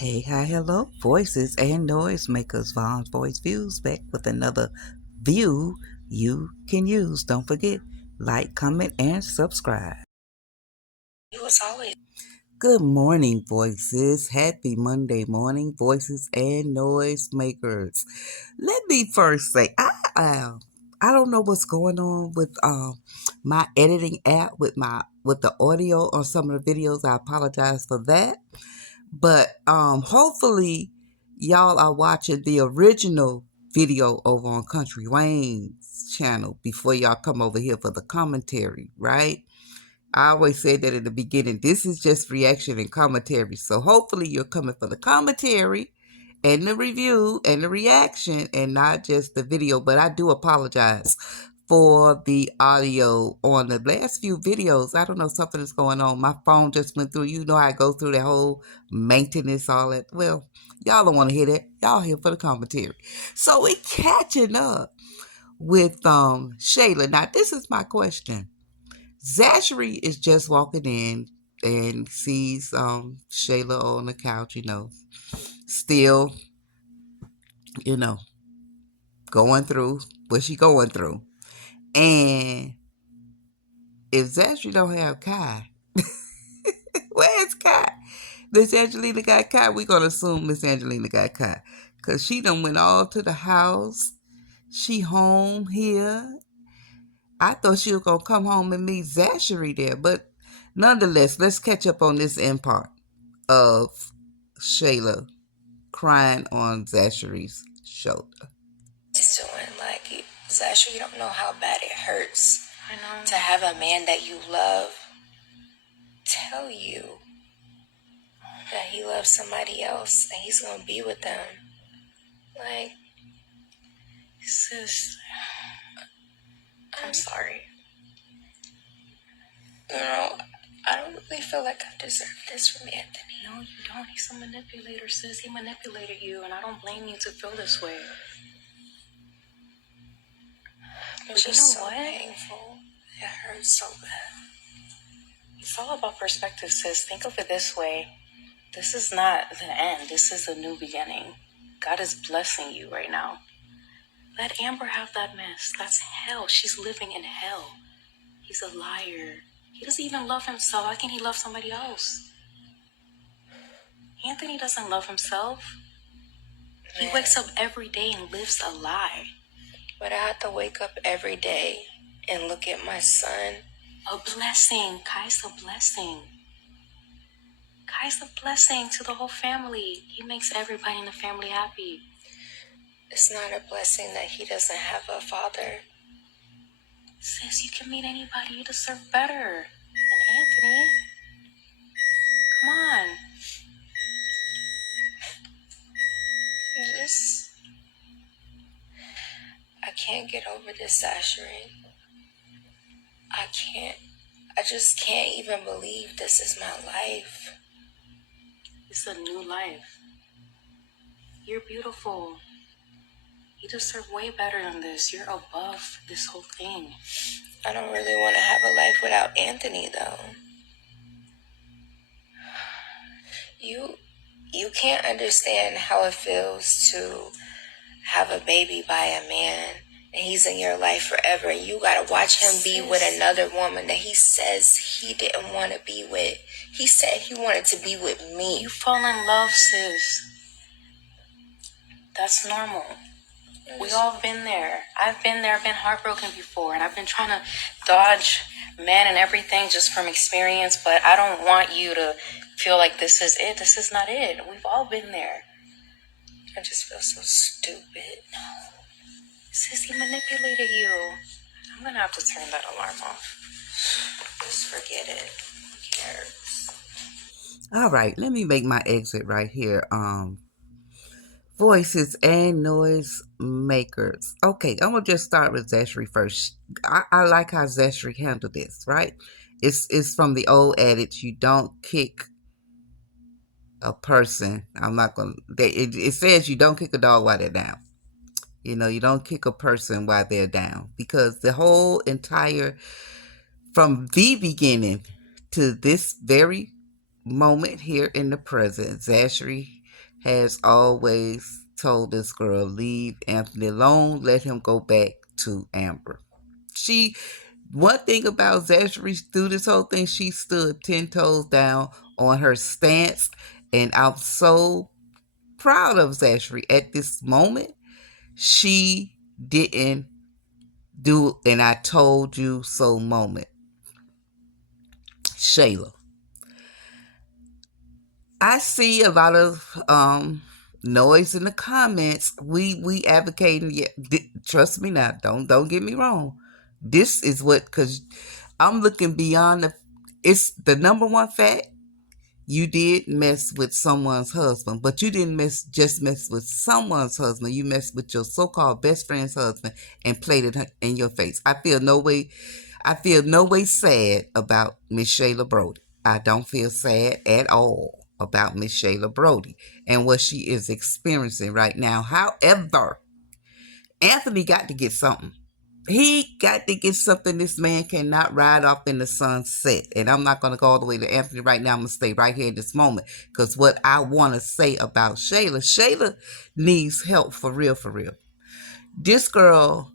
Hey, hi, hello, voices and noise makers. Vaughn's Voice Views back with another view you can use. Don't forget, like, comment, and subscribe. It was always Good morning, voices. Happy Monday morning, voices and noise makers. Let me first say, I don't know what's going on with my editing app with the audio on some of the videos. I apologize for that. But hopefully y'all are watching the original video over on Kountry Wayne's channel before y'all come over here for the commentary, right? I always say that in the beginning, this is just reaction and commentary. So hopefully you're coming for the commentary and the review and the reaction and not just the video. But I do apologize for the audio on the last few videos. I don't know, something is going on. My phone just went through. You know how I go through the whole maintenance, all that. Well, y'all don't want to hear that. Y'all here for the commentary. So we catching up with Shayla. Now, this is my question. Zashery is just walking in and sees Shayla on the couch, still, you know, going through what she going through. And if Zashery don't have Kai, where's Kai? Miss Angelina got Kai. We gonna assume Miss Angelina got Kai. Cause she done went all to the house. She home here. I thought she was gonna come home and meet Zashery there, but nonetheless, let's catch up on this end part of Shayla crying on Zashery's shoulder. doing. Like, Zashri, you don't know how bad it hurts I know. to have a man that you love tell you that he loves somebody else and he's gonna be with them. Like, Sis, I'm sorry. I don't really feel like I deserve this from Anthony. No, you don't. He's a manipulator, sis. He manipulated you, and I don't blame you to feel this way. It But you was know so what? painful. It hurts so bad. It's all about perspective, sis. Think of it this way. This is not the end. This is a new beginning. God is blessing you right now. Let Amber have that mess. That's hell. She's living in hell. He's a liar. He doesn't even love himself. How can he love somebody else? Anthony doesn't love himself. He wakes up every day and lives a lie. But I have to wake up every day and look at my son. A blessing. Kai's a blessing. Kai's a blessing to the whole family. He makes everybody in the family happy. It's not a blessing that he doesn't have a father. Sis, you can meet anybody. You deserve better than Anthony. Come on. I can't get over this, Zashri. I just can't even believe this is my life. It's a new life. You're beautiful. You deserve way better than this. You're above this whole thing. I don't really want to have a life without Anthony, though. You can't understand how it feels to have a baby by a man and he's in your life forever and you gotta watch him be with another woman that he says he didn't want to be with. He said he wanted to be with me. You fall in love, sis. That's normal. We all been there. I've been there. I've been heartbroken before, and I've been trying to dodge men and everything just from experience, but I don't want you to feel like this is it. This is not it. We've all been there. I just feel so stupid. No. Sis, he manipulated you. I'm going to have to turn that alarm off. Just forget it. Who cares? All right, let me make my exit right here. Voices and noise makers. Okay, I'm gonna just start with Zashri first. I like how Zashri handled this, right? It's from the old adage, you don't kick a person. I'm not gonna it says you don't kick a dog while they're down. You don't kick a person while they're down, because the whole entire, from the beginning to this very moment here in the present, Zashri has always told this girl, leave Anthony alone, let him go back to Amber. She One thing about Zashri through this whole thing, she stood 10 toes down on her stance, and I'm so proud of Zashri at this moment. She didn't do and I told you so moment. Shayla, I see a lot of noise in the comments. We advocating. Yeah, trust me now. Don't get me wrong. This is what, because I'm looking beyond the. It's the number one fact. You did mess with someone's husband, but you didn't just mess with someone's husband. You messed with your so-called best friend's husband and played it in your face. I feel no way sad about Miss Shayla Brody. I don't feel sad at all about Miss Shayla Brody and what she is experiencing right now. However, Anthony got to get something. He got to get something. This man cannot ride off in the sunset. And I'm not going to go all the way to Anthony right now. I'm going to stay right here in this moment. Because what I want to say about Shayla needs help for real, for real. This girl,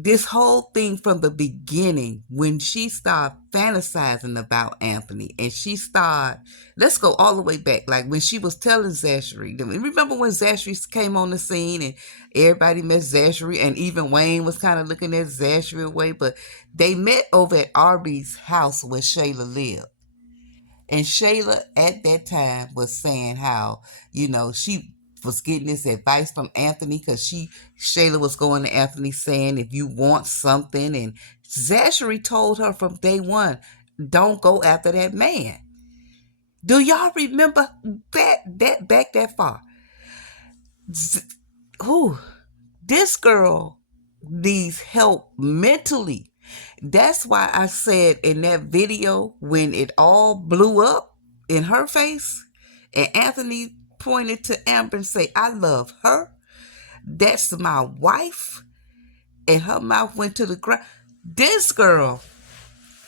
this whole thing from the beginning, when she started fantasizing about Anthony, and she started, let's go all the way back, like when she was telling Zashery. Remember when Zashery came on the scene and everybody met Zashery, and even Wayne was kind of looking at Zashery away, but they met over at Arby's house where Shayla lived. And Shayla at that time was saying how, she was getting this advice from Anthony because Shayla was going to Anthony saying, if you want something. And Zashri told her from day one, don't go after that man. Do y'all remember that back that far? Who? This girl needs help mentally. That's why I said in that video when it all blew up in her face and Anthony pointed to Amber and say, I love her. That's my wife. And her mouth went to the ground. This girl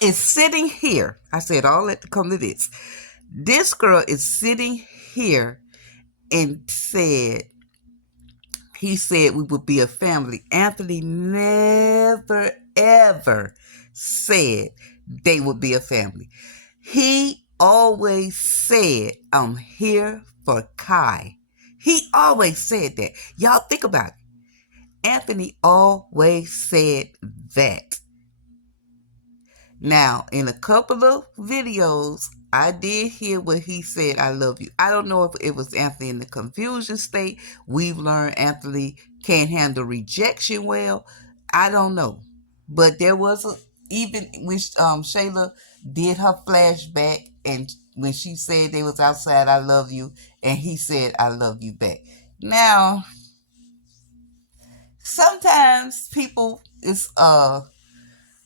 is sitting here. I said all that to come to this. This girl is sitting here and he said we would be a family. Anthony never, ever said they would be a family. He always said, I'm here for Kai. He always said that. Y'all think about it. Anthony always said that. Now, in a couple of videos, I did hear what he said, I love you. I don't know if it was Anthony in the confusion state. We've learned Anthony can't handle rejection well. I don't know. But there was even when Shayla did her flashback and when she said they was outside, I love you, and he said, I love you back. Now, sometimes people, it's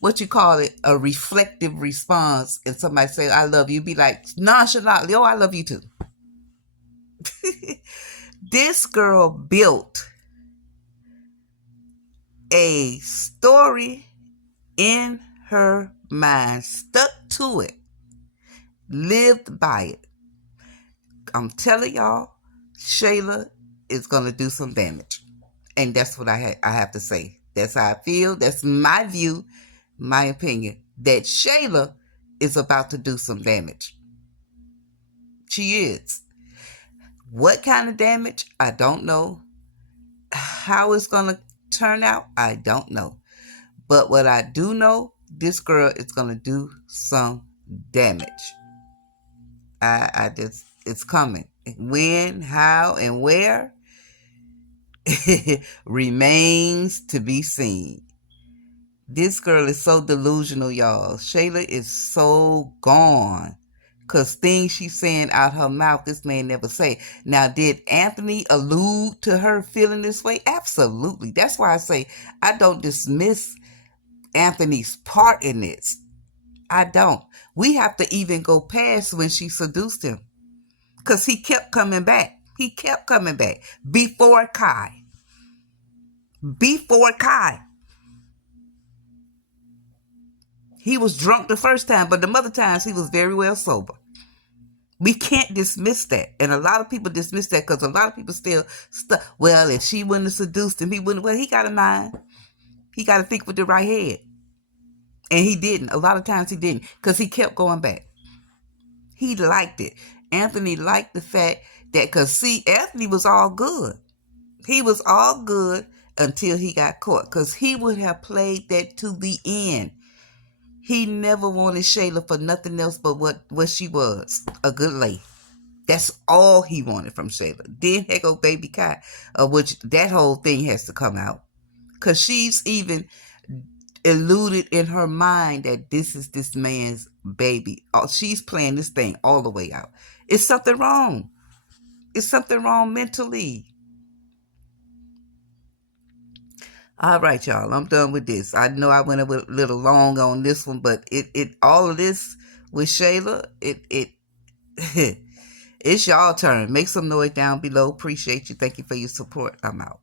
what you call it, a reflective response, and somebody say I love you, be like nonchalantly, oh, I love you too. This girl built a story in her mind, stuck to it, lived by it. I'm telling y'all, Shayla is gonna do some damage, and that's what I have to say. That's how I feel. That's my view, my opinion. That Shayla is about to do some damage. She is. What kind of damage? I don't know. How it's gonna turn out? I don't know. But what I do know, this girl is gonna do some damage. I just, it's coming. When, how, and where remains to be seen. This girl is so delusional, y'all. Shayla is so gone. Because things she's saying out her mouth, this man never say. Now, did Anthony allude to her feeling this way? Absolutely. That's why I say I don't dismiss Anthony's part in this. I don't. We have to even go past when she seduced him. Because he kept coming back. He kept coming back. Before Kai. Before Kai. He was drunk the first time, but the other times he was very well sober. We can't dismiss that. And a lot of people dismiss that because a lot of people still stuck. Well, if she wouldn't have seduced him, he wouldn't. Well, he got a mind. He got to think with the right head. And he didn't. A lot of times he didn't because he kept going back. He liked it. Anthony liked the fact that, because see, Anthony was all good. He was all good until he got caught because he would have played that to the end. He never wanted Shayla for nothing else but what she was, a good lady. That's all he wanted from Shayla. Then heck go baby Kai, which that whole thing has to come out. Because she's even eluded in her mind that this is this man's baby. She's playing this thing all the way out. It's something wrong. It's something wrong mentally. All right, y'all. I'm done with this. I know I went a little long on this one, but it all of this with Shayla, it it's y'all turn. Make some noise down below. Appreciate you. Thank you for your support. I'm out.